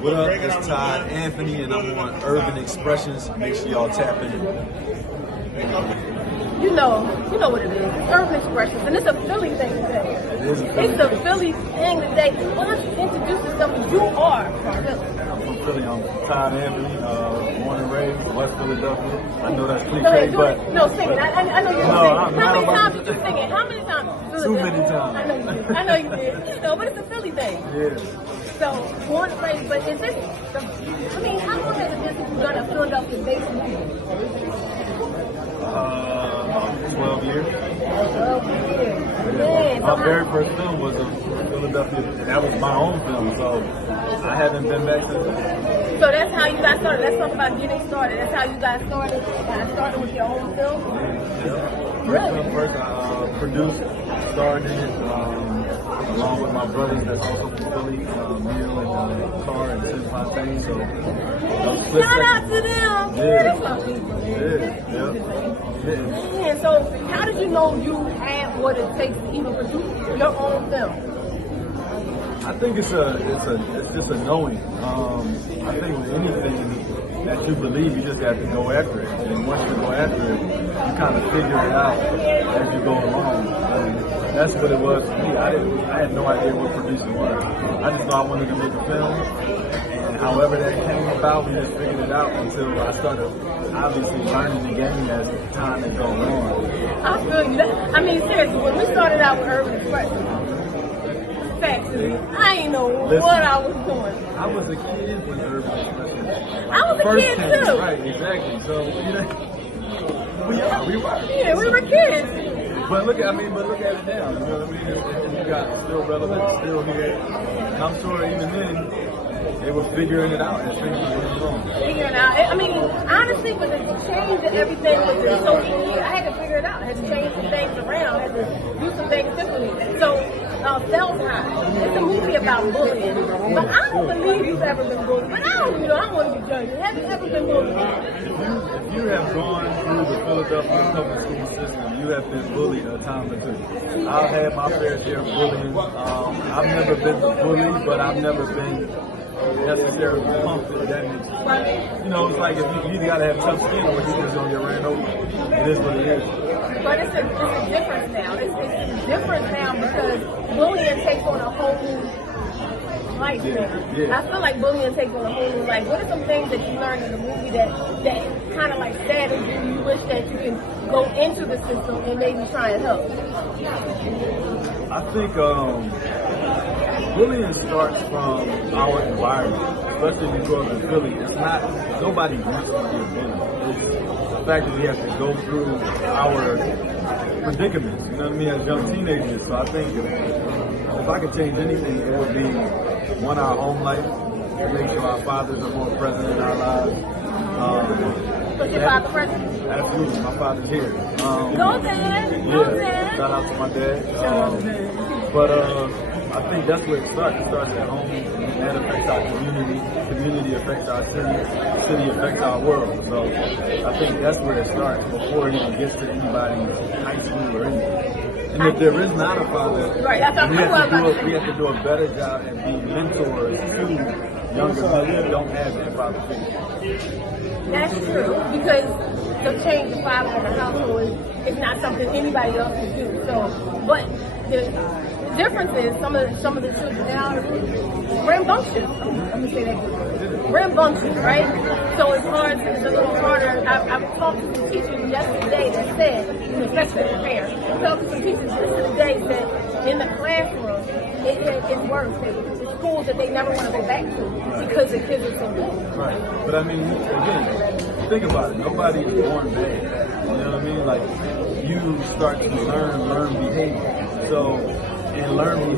What up? It's Todd Anthony, and I'm on Urban Expressions. Make sure y'all tap in. You know what it is. It's Urban Expressions, and it's a Philly thing today. It's a Philly thing today. Why don't you introduce yourself? You are from Philly. I'm from Philly. I'm Todd Anthony, born and raised in West Philadelphia. I know that's cliche, but sing it. I know you're singing. How many times did you sing it? How many times? Too many times. I know you did. No, but it's a Philly thing. Yeah. So, born and raised, but is this, how long has it been since you've done a Philadelphia-based movie? 12 years. 12 years. Man, My very first film was a Philadelphia. That was my own film, so I haven't been back since then. So that's how you got started. Let's talk about getting started. That's how you got started. Started with your own film. Yeah. Really? First, I produced, starred in it, along with my brothers that's also from Philly, Neil and Car and Sid Fontaine. So, shout out to them. Yeah. That's my people. Yeah. Man, so how did you know you had what it takes to even produce your own film? I think it's just a knowing. I think with anything that you believe, you just have to go after it. And once you go after it, you kind of figure it out as you go along. And that's what it was for me. I had no idea what producing was. I just thought I wanted to make a film. And however that came about, we just figured it out until I started obviously learning the game as time is going on. I feel you. I mean, seriously, when we started out with Urban Expression, factually, I ain't know what I was doing. I was a kid when Urban Expression. I was a kid too. Right, exactly. So we were. Yeah, we were kids. But look at it now. You know what I mean? And you got still relevant, still here. And I'm sure even then they were figuring it out as things were going along. Figuring out. I mean, honestly, with the change and everything with the social media, I had to figure it out. I had to change some things around. I had to do some things differently. So, Self-Time. It's a movie about bullying. But I don't believe you've ever been bullied. But I don't want to be judged. Have you ever been bullied? If you have gone through the Philadelphia public school system, you have been bullied a time or two. I've had my fair share of bullying. I've never been bullied, but I've never been necessarily pumped if that makes sense. You know, it's like if you either gotta have tough skin or you just gonna get ran over. It is what it is. But it's a difference now. It's different now because bullying takes on a whole new life now. Yeah. I feel like bullying takes on a whole new life. What are some things that you learned in the movie that kind of like saddens you? You wish that you can go into the system and maybe try and help? I think bullying starts from our environment, especially if you grow up in Philly. It's not, nobody wants to be a bully. It's the fact that we have to go through our predicaments, you know what I mean, as young teenagers. So I think if I could change anything, it would be, one, our home life, to make sure our fathers are more present in our lives. Was your father present? Absolutely, my father's here. Go Dad! Go Dad! Shout out to my dad. But I think that's where it starts. It starts at home, and that affects our community. Community affects our city. City affects our world. So I think that's where it starts before it even gets to anybody's high school or anything. And if there is not a father, right, we have to do a better job at being mentors to younger people who don't have that father figure. That's true, because the change of father in the household is not something anybody else can do. So, but the difference is some of the children now are rambunctious. Let me say that. Rambunctious, right? So it's a little harder. I've talked to some teachers yesterday that said, especially the parents, I talked to some teachers yesterday that in the classroom, it's worse. It's schools that they never want to go back to because the kids are so bad. Right. But I mean, again, think about it. Nobody is born bad. You know what I mean? Like, you start to learn behavior. So, and learn behavior